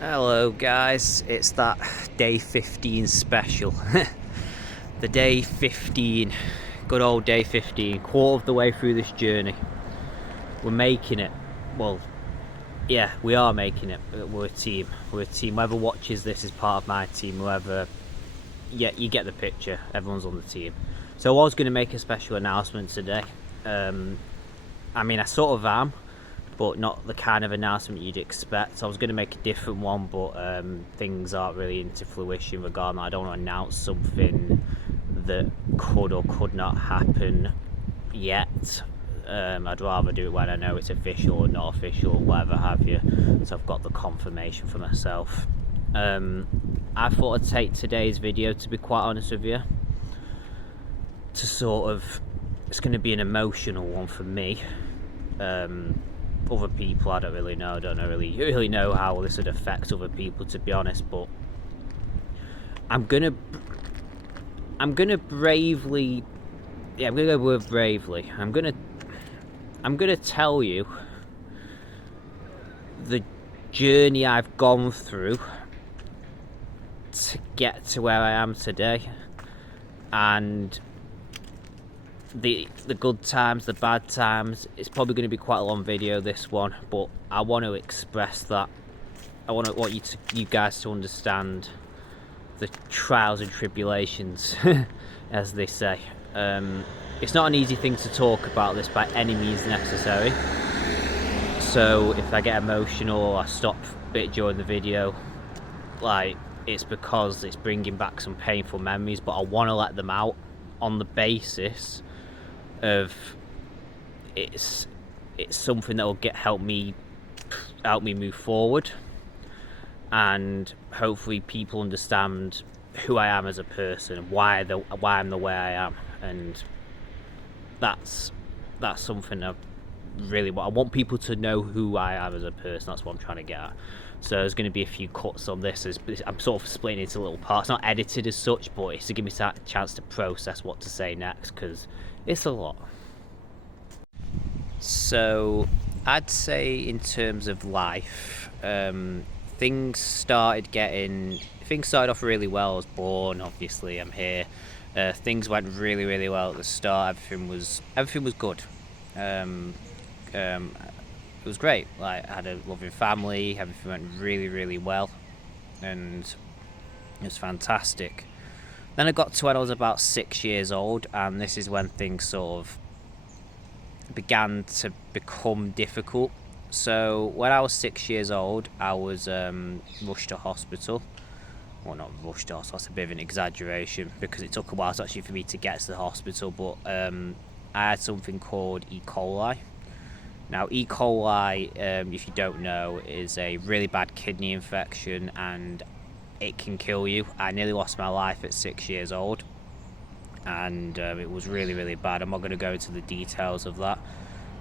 Hello guys, it's that day 15 special. The day 15, good old day 15, quarter of the way through this journey. We're making it. Well, yeah, we are making it. We're a team. Whoever watches this is part of my team. Yeah, you get the picture. Everyone's on the team. So I was going to make a special announcement today. I sort of am, but not the kind of announcement you'd expect. I was going to make a different one, but things aren't really into fruition regarding that. I don't want to announce something that could or could not happen yet. I'd rather do it when I know it's official or not official, or whatever have you, so I've got the confirmation for myself. I thought I'd take today's video, to be quite honest with you, it's going to be an emotional one for me. Other people, I don't really know. I don't really know how this would affect other people, to be honest. But I'm gonna bravely, I'm gonna go with bravely. I'm gonna tell you the journey I've gone through to get to where I am today, and the good times, the bad times. It's probably going to be quite a long video, this one, but I want to express that. I want you guys to understand the trials and tribulations, as they say. It's not an easy thing to talk about this by any means necessary. So if I get emotional or I stop a bit during the video, it's because it's bringing back some painful memories, but I want to let them out on the basis of it's something that will help me move forward, and hopefully people understand who I am as a person and why I'm the way I am, and that's something I want people to know who I am as a person. That's what I'm trying to get at. So there's going to be a few cuts on this. I'm sort of splitting it into little parts, not edited as such, but it's to give me a chance to process what to say next, because it's a lot. So I'd say in terms of life, things started off really well. I was born, obviously, I'm here. Things went really, really well at the start. Everything was good. It was great. I had a loving family. Everything went really, really well, and it was fantastic. Then I got to when I was about 6 years old, and this is when things sort of began to become difficult. So when I was 6 years old, I was rushed to hospital. Well, not rushed to hospital, that's a bit of an exaggeration, because it took a while actually for me to get to the hospital, but I had something called E. coli. Now, E. coli, if you don't know, is a really bad kidney infection, and it can kill you. I nearly lost my life at 6 years old, and it was really, really bad. I'm not going to go into the details of that,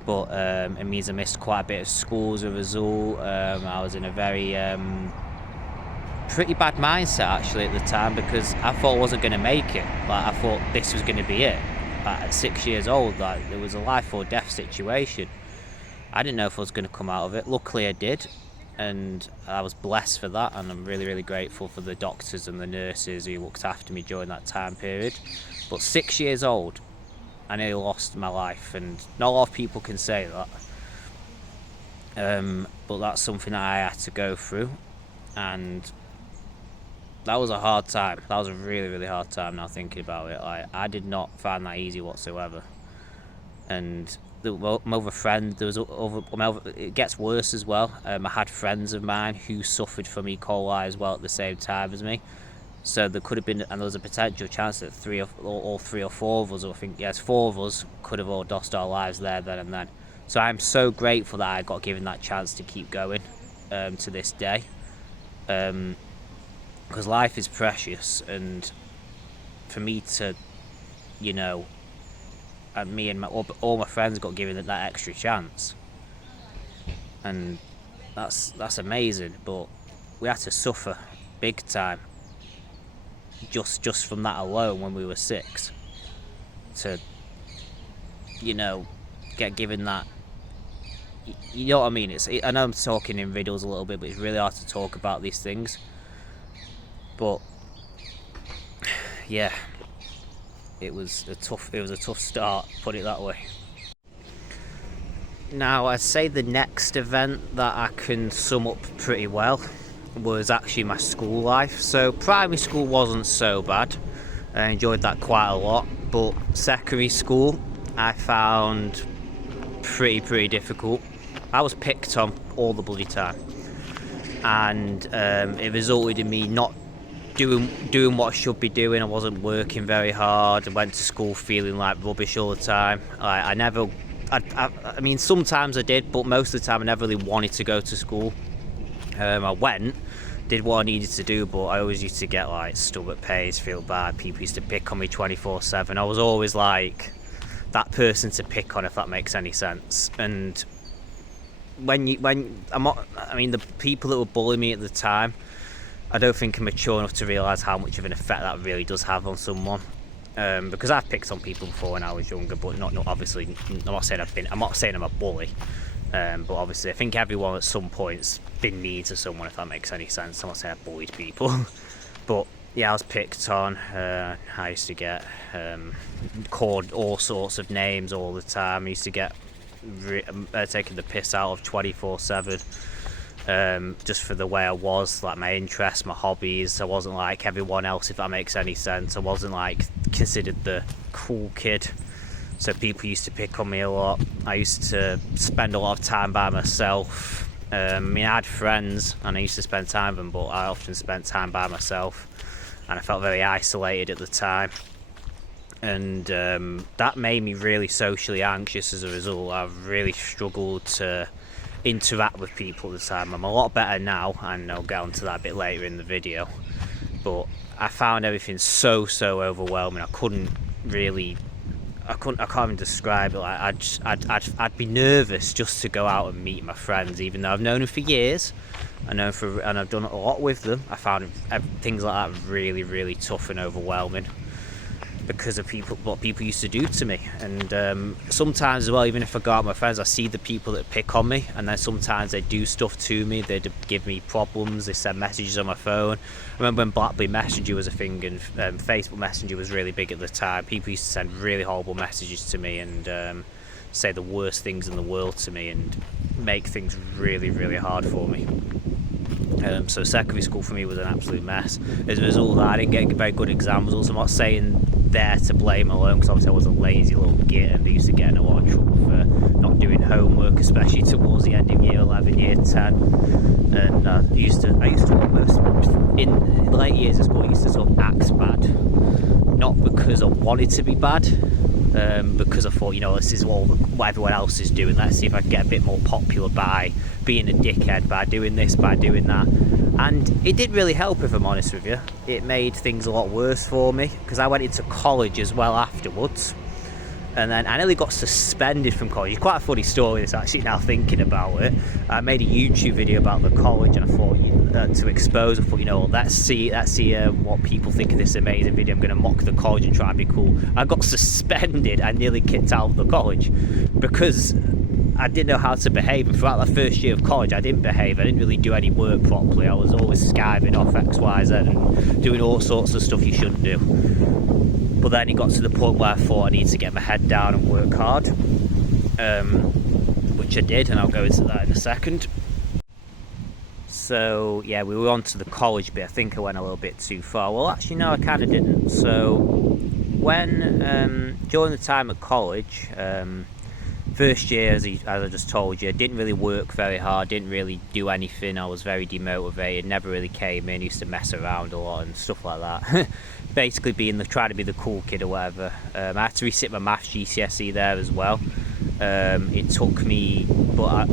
but it means I missed quite a bit of school as a result. I was in a very pretty bad mindset actually at the time, because I thought I wasn't going to make it. I thought this was going to be it. At 6 years old, there was a life or death situation. I didn't know if I was going to come out of it. Luckily I did, and I was blessed for that, and I'm really, really grateful for the doctors and the nurses who looked after me during that time period. But 6 years old, I nearly lost my life, and not a lot of people can say that. But that's something that I had to go through, and that was a hard time. That was a really, really hard time now thinking about it. I did not find that easy whatsoever. And my other friend, it gets worse as well. I had friends of mine who suffered from E. coli as well at the same time as me. So there could have been, and there was a potential chance that all three or four of us, or I think, yes, four of us could have all lost our lives there, then and then. So I'm so grateful that I got given that chance to keep going to this day. Because life is precious, and for me to, and me and all my friends got given that extra chance, and that's amazing. But we had to suffer big time just from that alone when we were 6, to get given that you know what I mean. I know I'm talking in riddles a little bit, but it's really hard to talk about these things. But yeah, it was a tough start, put it that way. Now, I'd say the next event that I can sum up pretty well was actually my school life. So primary school wasn't so bad. I enjoyed that quite a lot, but secondary school I found pretty difficult. I was picked on all the bloody time, and it resulted in me not doing what I should be doing. I wasn't working very hard. I went to school feeling like rubbish all the time. I mean, sometimes I did, but most of the time I never really wanted to go to school. I went, did what I needed to do, but I always used to get like stomach pains, feel bad. People used to pick on me 24/7. I was always like that person to pick on, if that makes any sense. And the people that were bullying me at the time, I don't think I'm mature enough to realise how much of an effect that really does have on someone. Because I've picked on people before when I was younger, but not obviously. I'm not saying I'm a bully, but obviously I think everyone at some point's been mean to someone, if that makes any sense. I'm not saying I bullied people, but yeah, I was picked on. I used to get called all sorts of names all the time. I used to get taken the piss out of 24/7. Just for the way I was, like my interests, my hobbies. I wasn't like everyone else, if that makes any sense. I wasn't like considered the cool kid, so people used to pick on me a lot. I used to spend a lot of time by myself. I had friends and I used to spend time with them, but I often spent time by myself, and I felt very isolated at the time, and that made me really socially anxious. As a result, I really struggled to interact with people at the time. I'm a lot better now, and I'll get onto that a bit later in the video, but I found everything so overwhelming. I can't even describe it. Like I'd be nervous just to go out and meet my friends, even though I've known them for years. And I've done a lot with them. I found things like that really tough and overwhelming, because of what people used to do to me. And sometimes as well, even if I go out with my friends, I see the people that pick on me, and then sometimes they do stuff to me. They give me problems. They send messages on my phone. I remember when BlackBerry Messenger was a thing, and Facebook Messenger was really big at the time. People used to send really horrible messages to me, and say the worst things in the world to me, and make things really hard for me. So secondary school for me was an absolute mess. As a result of that, I didn't get very good exam results. I'm not saying they're to blame alone, because obviously I was a lazy little git, and they used to get in a lot of trouble for not doing homework, especially towards the end of year 11, year 10. And I used to almost, in late years of school, I used to sort of act bad, not because I wanted to be bad, because I thought, this is what everyone else is doing. Let's see if I can get a bit more popular by being a dickhead, by doing this, by doing that. And it did really help, if I'm honest with you. It made things a lot worse for me, because I went into college as well afterwards, and then I nearly got suspended from college. It's quite a funny story, this, actually, now thinking about it. I made a YouTube video about the college, and I thought to expose, I thought, let's see what people think of this amazing video. I'm going to mock the college and try and be cool. I got suspended and nearly kicked out of the college because I didn't know how to behave. And throughout that first year of college, I didn't behave. I didn't really do any work properly. I was always skiving off X, Y, Z and doing all sorts of stuff you shouldn't do. But then it got to the point where I thought I needed to get my head down and work hard, which I did, and I'll go into that in a second. So yeah, we were on to the college bit. I think I went a little bit too far. Well, actually, no, I kind of didn't. So when during the time at college, first year, as I just told you, I didn't really work very hard, didn't really do anything. I was very demotivated, never really came in, used to mess around a lot and stuff like that. Basically trying to be the cool kid or whatever. I had to resit my maths GCSE there as well. It took me, but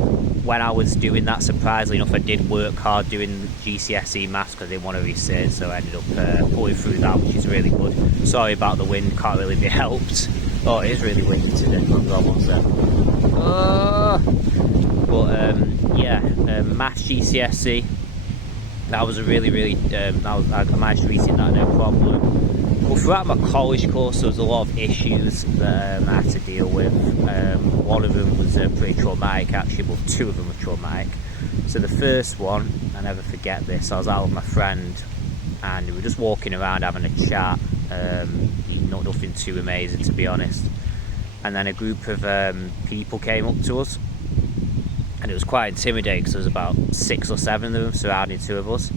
when I was doing that, surprisingly enough, I did work hard doing GCSE maths because I didn't want to resit, so I ended up pulling through that, which is really good. Sorry about the wind, can't really be helped. Oh, it is really windy today. Maths GCSE, that was a really I managed to resit that no problem. Well, throughout my college course, there was a lot of issues that I had to deal with. One of them was pretty traumatic, actually. Well, two of them were traumatic. So the first one, I never forget this. I was out with my friend, and we were just walking around having a chat. Nothing too amazing, to be honest. And then a group of people came up to us, and it was quite intimidating because there was about 6 or 7 of them surrounding 2 of us.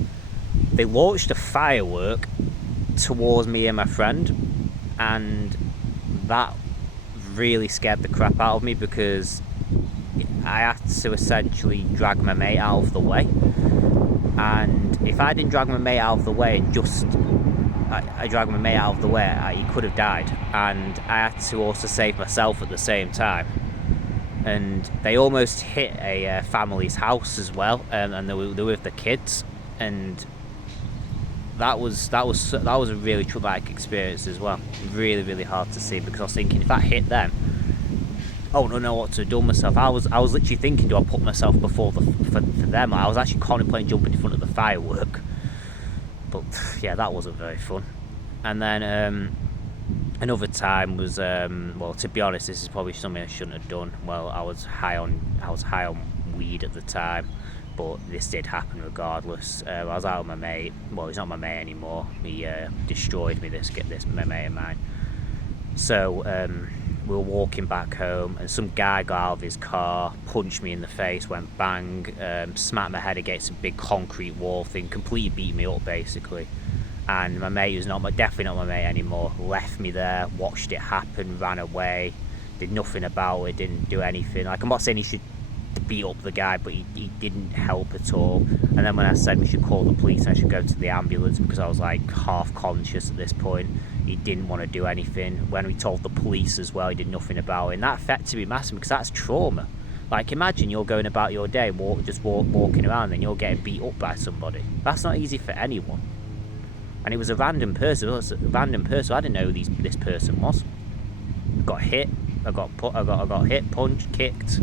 They launched a firework towards me and my friend, and that really scared the crap out of me because I had to essentially drag my mate out of the way. And if I didn't drag my mate out of the way and just I dragged my mate out of the way, he could have died, and I had to also save myself at the same time. And they almost hit a family's house as well, and they were with the kids, and that was a really traumatic experience as well. Really, really hard to see, because I was thinking, if that hit them, I wouldn't know what to have done myself. I was literally thinking, do I put myself before for them? I was actually contemplating jumping in front of the firework. But yeah, that wasn't very fun. And then another time was well, to be honest, this is probably something I shouldn't have done. Well, I was high on weed at the time, but this did happen regardless. I was out with my mate. Well, he's not my mate anymore. He destroyed me. This my mate of mine. So we were walking back home, and some guy got out of his car, punched me in the face, went bang, smacked my head against a big concrete wall thing, completely beat me up basically. And my mate, who's definitely not my mate anymore, left me there, watched it happen, ran away, did nothing about it, didn't do anything. Like, I'm not saying he should beat up the guy, but he didn't help at all. And then when I said we should call the police and I should go to the ambulance, because I was like half conscious at this point, he didn't want to do anything. When we told the police as well, he did nothing about it. And that affected me massively, because that's trauma. Like, imagine you're going about your day, walking around, and then you're getting beat up by somebody. That's not easy for anyone. And it was a random person. I didn't know who this person was. Got hit. I got hit, punched, kicked,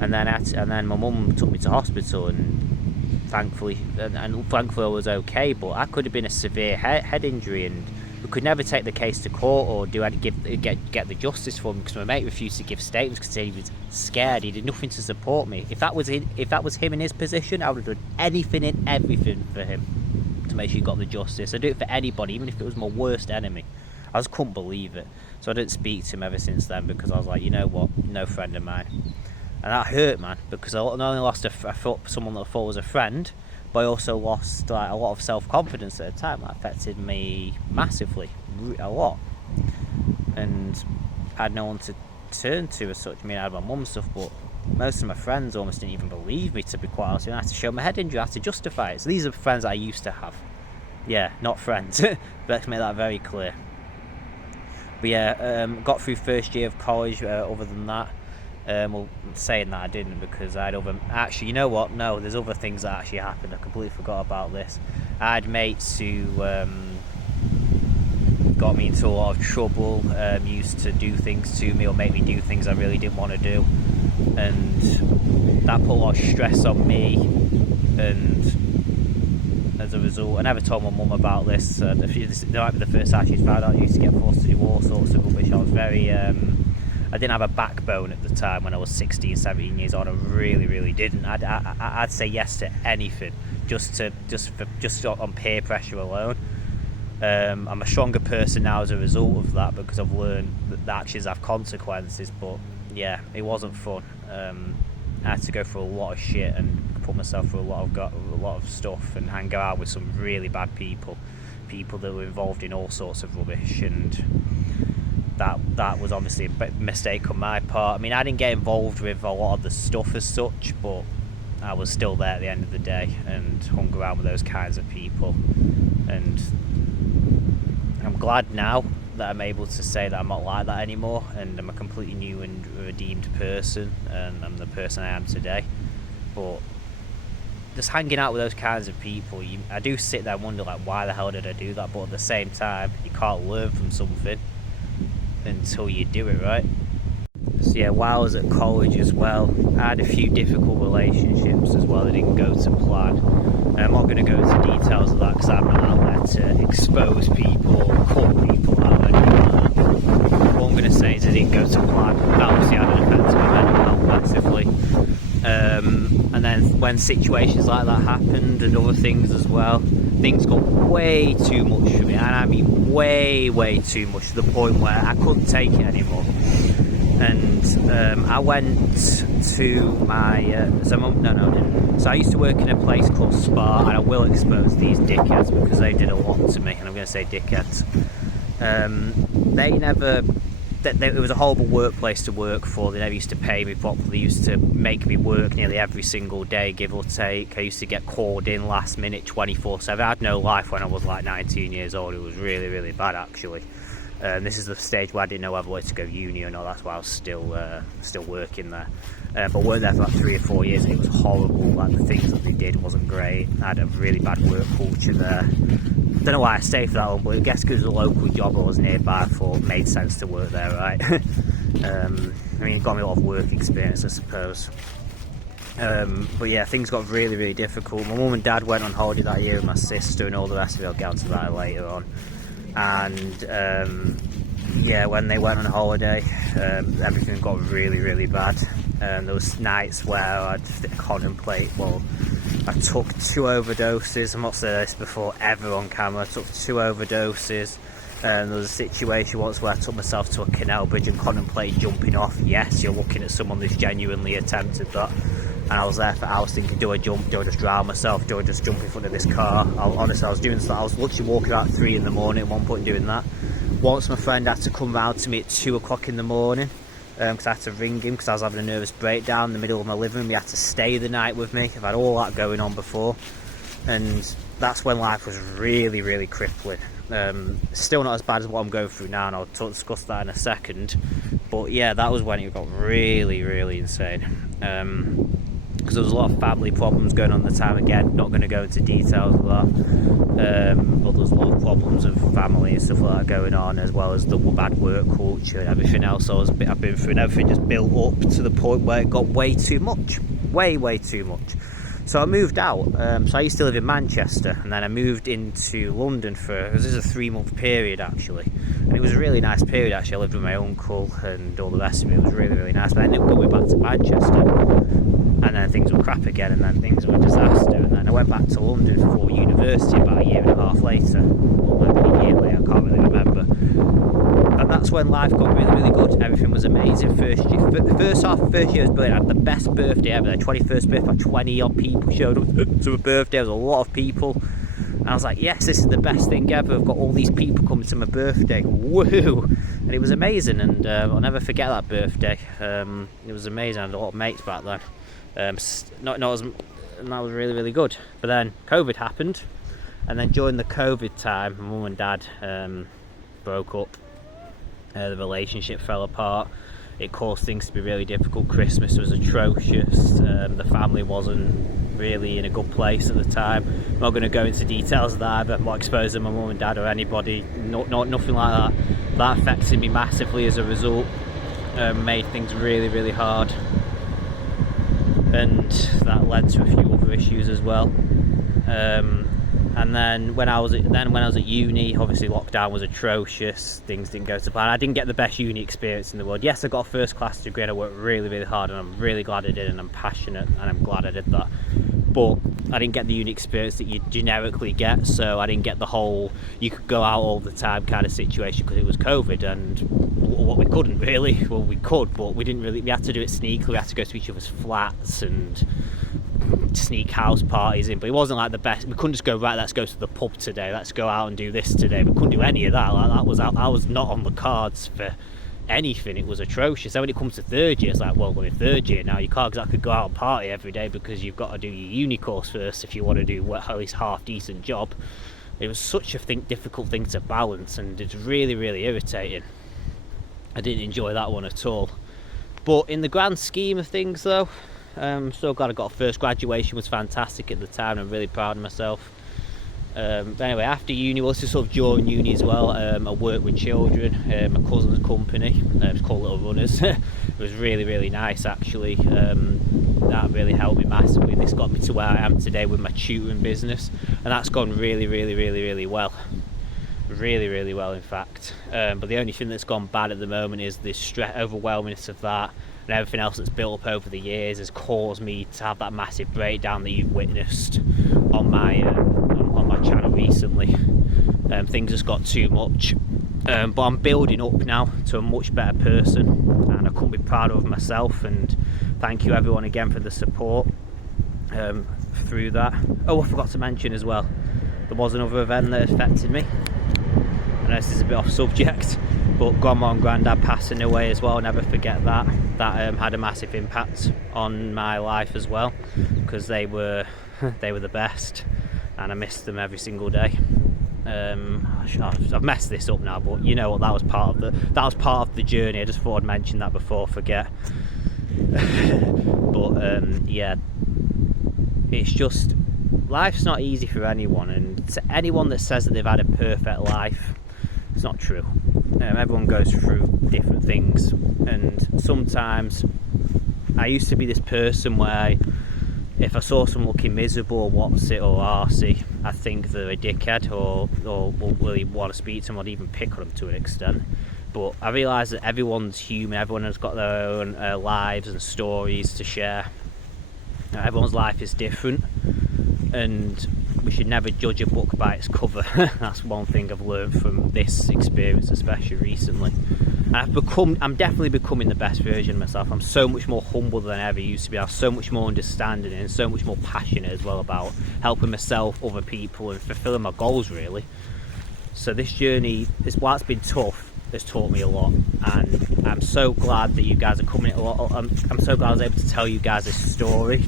and then my mum took me to hospital, and thankfully I was okay. But that could have been a severe head injury, and we could never take the case to court or get the justice for him, because my mate refused to give statements because he was scared. He did nothing to support me. If that was him in his position, I would have done anything and everything for him to make sure he got the justice. I'd do it for anybody, even if it was my worst enemy. I just couldn't believe it. So I didn't speak to him ever since then, because I was like, you know what, no friend of mine. And that hurt, man, because I not only lost someone that I thought was a friend, but I also lost like a lot of self-confidence at the time. That affected me massively, a lot. And I had no one to turn to as such. I mean, I had my mum and stuff, but most of my friends almost didn't even believe me, to be quite honest. I had to show my head injury, I had to justify it. So these are friends I used to have. Yeah, not friends. Let's make that very clear. But yeah, got through first year of college. Other than that, well, saying that I didn't, because I had other... Actually, you know what? No, there's other things that actually happened. I completely forgot about this. I had mates who got me into a lot of trouble, used to do things to me or make me do things I really didn't want to do. And that put a lot of stress on me, and as a result, I never told my mum about this. This might be the first time she's found out. I used to get forced to do all sorts of rubbish. I was very... I didn't have a backbone at the time when I was 16, 17 years old. I really, really didn't. I'd say yes to anything, just on peer pressure alone. I'm a stronger person now as a result of that, because I've learned that the actions have consequences. But yeah, it wasn't fun. I had to go through a lot of shit and put myself through a lot of stuff, and hang out with some really bad people that were involved in all sorts of rubbish, and that was obviously a mistake on my part. I mean, I didn't get involved with a lot of the stuff as such, but I was still there at the end of the day and hung around with those kinds of people. And I'm glad now that I'm able to say that I'm not like that anymore, and I'm a completely new and redeemed person, and I'm the person I am today. But just hanging out with those kinds of people, I do sit there and wonder, like, why the hell did I do that? But at the same time, you can't learn from something until you do it, right? So yeah, while I was at college as well, I had a few difficult relationships as well that didn't go to plan. I'm not going to go into details of that because I'm not out there to expose people or call people out or anything like that. What I'm going to say is I didn't go to plan. That obviously had an effect on my mental health massively. And then when situations like that happened and other things as well, things got way too much for me, and I mean way too much, to the point where I couldn't take it anymore. And I went to my so I used to work in a place called Spa, and I will expose these dickheads because they did a lot to me, and I'm going to say dickheads. It was a horrible workplace to work for. They never used to pay me properly. They used to make me work nearly every single day, give or take. I used to get called in last minute 24/7. I had no life when I was like 19 years old. It was really bad, actually. This is the stage where I didn't know whether to go uni or not. That's why I was still working there. But weren't there for like 3 or 4 years. It was horrible. Like, the things that they did wasn't great. I had a really bad work culture there. Don't know why I stayed for that long, but I guess because it was a local job I was nearby, I thought it made sense to work there, right? I mean, it got me a lot of work experience, I suppose. But yeah, things got really difficult. My mum and dad went on holiday that year with my sister and all the rest of it. I'll get onto that later on. And yeah, when they went on holiday, everything got really bad. There was nights where I'd contemplate, well, I took 2 overdoses. I'm not saying this before ever on camera. I took 2 overdoses. There was a situation once where I took myself to a canal bridge and contemplated jumping off. Yes, you're looking at someone that's genuinely attempted that. And I was there for hours thinking, do I jump? Do I just drown myself? Do I just jump in front of this car? Honestly, I was doing that. I was literally walking about 3 in the morning at one point doing that. Once my friend had to come round to me at 2 o'clock in the morning, because I had to ring him because I was having a nervous breakdown in the middle of my living room. He had to stay the night with me. I've had all that going on before, and that's when life was really crippling. Still not as bad as what I'm going through now, and I'll discuss that in a second. But yeah, that was when it got really insane. Because there was a lot of family problems going on at the time. Again, not going to go into details of that, but there was a lot of problems of family and stuff like that going on, as well as the bad work culture and everything else I've been through, and everything just built up to the point where it got way too much, way too much. So I moved out. So I used to live in Manchester, and then I moved into London this is a 3-month period actually, and it was a really nice period actually. I lived with my uncle and all the rest of it. It was really nice, but I ended up going back to Manchester, and then things were crap again, and then things were a disaster, and then I went back to London for university about 1.5 years later, or maybe a year later, I can't really remember. And that's when life got really good. Everything was amazing. First year was brilliant. I had the best birthday ever. The 21st birthday, 20 odd people showed up to a birthday. There was a lot of people, and I was like, yes, this is the best thing ever. I've got all these people coming to my birthday. Woo! And it was amazing, and I'll never forget that birthday. It was amazing. I had a lot of mates back then. And that was really good. But then COVID happened, and then during the COVID time, my mum and dad broke up. The relationship fell apart. It caused things to be really difficult. Christmas was atrocious. The family wasn't really in a good place at the time. I'm not going to go into details of that, but I'm not exposing my mum and dad or anybody. Nothing like that. That affected me massively as a result. Made things really hard, and that led to a few other issues as well. And then when I was at uni, obviously lockdown was atrocious. Things didn't go to plan. I didn't get the best uni experience in the world. Yes, I got a first class degree and I worked really hard, and I'm really glad I did, and I'm passionate, and I'm glad I did that. But I didn't get the uni experience that you generically get, so I didn't get the whole you could go out all the time kind of situation, because it was COVID, and what we couldn't really, well, we could, but we didn't really, we had to do it sneakily. We had to go to each other's flats and sneak house parties in, but it wasn't like the best. We couldn't just go, right, let's go to the pub today, let's go out and do this today. We couldn't do any of that. Like, I was not on the cards for anything. It was atrocious. So when it comes to third year, it's like, well, we're in third year now, you can't exactly go out and party every day, because you've got to do your uni course first if you want to do at least half decent job. It was such a difficult thing to balance, and it's really irritating. I didn't enjoy that one at all. But in the grand scheme of things though, so glad I got a first graduation. Was fantastic at the time. I'm really proud of myself. But anyway, after uni, well, this is sort of during uni as well, I worked with children, my cousin's company. It was called Little Runners. It was really nice actually. that really helped me massively. This got me to where I am today with my tutoring business, and that's gone really well. Really well, in fact. But the only thing that's gone bad at the moment is the stress, overwhelmingness of that, and everything else that's built up over the years has caused me to have that massive breakdown that you've witnessed on my channel recently. Things just got too much. But I'm building up now to a much better person, and I couldn't be prouder of myself. And thank you everyone again for the support through that. Oh, I forgot to mention as well, there was another event that affected me. I know this is a bit off subject, but Grandma and Grandad passing away as well, never forget that. That had a massive impact on my life as well, because they were the best, and I missed them every single day. I've messed this up now, but you know what, that was part of the journey. I just thought I'd mention that before I forget. But yeah, it's just, life's not easy for anyone, and to anyone that says that they've had a perfect life, it's not true. Everyone goes through different things, and sometimes I used to be this person where if I saw someone looking miserable or what's it or arsey, I think they're a dickhead or won't really want to speak to them or even pick on them to an extent. But I realise that everyone's human, everyone has got their own lives and stories to share. Everyone's life is different, and we should never judge a book by its cover. That's one thing I've learned from this experience, especially recently. And I'm definitely becoming the best version of myself. I'm so much more humble than I ever used to be. I'm so much more understanding and so much more passionate as well about helping myself, other people, and fulfilling my goals, really. So this journey, while it's been tough, has taught me a lot, and I'm so glad that you guys are coming. I'm so glad I was able to tell you guys this story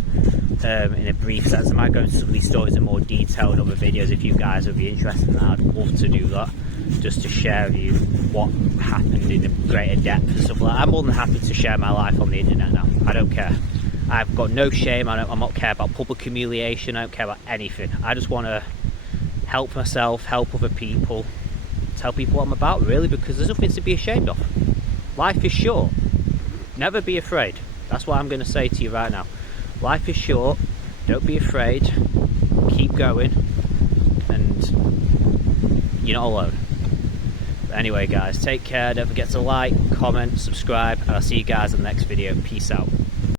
in a brief sense. I might go into some of these stories in more detail in other videos if you guys would be interested in that. I'd love to do that, just to share with you what happened in a greater depth and stuff like that. I'm more than happy to share my life on the internet now. I don't care. I've got no shame. I'm not care about public humiliation. I don't care about anything. I just want to help myself, help other people, tell people what I'm about, really, because there's nothing to be ashamed of. Life is short. Never be afraid. That's what I'm going to say to you right now. Life is short. Don't be afraid. Keep going, and you're not alone. But anyway, guys, take care. Don't forget to like, comment, subscribe, and I'll see you guys in the next video. Peace out.